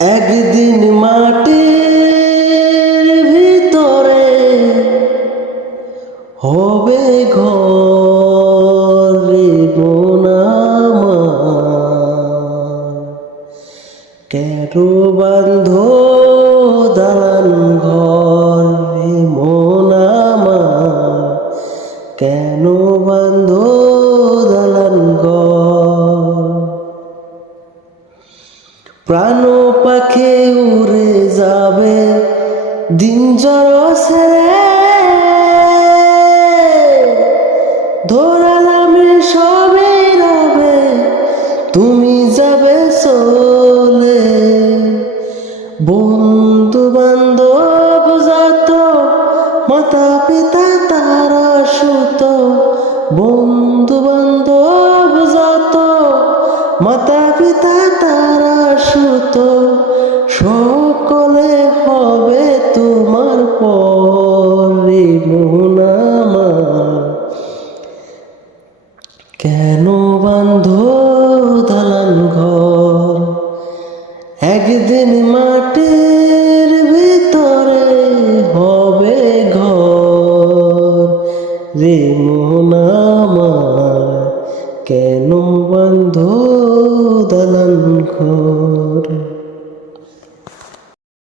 একদিন মাটির ভিতরে হবে ঘর রে মন আমার, কেন বান্ধ দালান ঘর রে মন আমার, কেন বান্ধ দালান ঘর। প্রাণ পাখি উড়ে যাবে দিন জড় ছেড়ে, ধরালামে সবে রবে তুমি যাবে চলে। বন্ধু বান্ধব যত মাতা পিতা তারা সুত, বন্ধু বান্ধব যত মাতা পিতা তারা সুত, সকলে হবে তোমার পরে মন আমার, কেন বান্ধ দালান ঘর। একদিন মাটির ভিতরে হবে ঘর রে মন আমার, কেন বান্ধ দালান ঘর।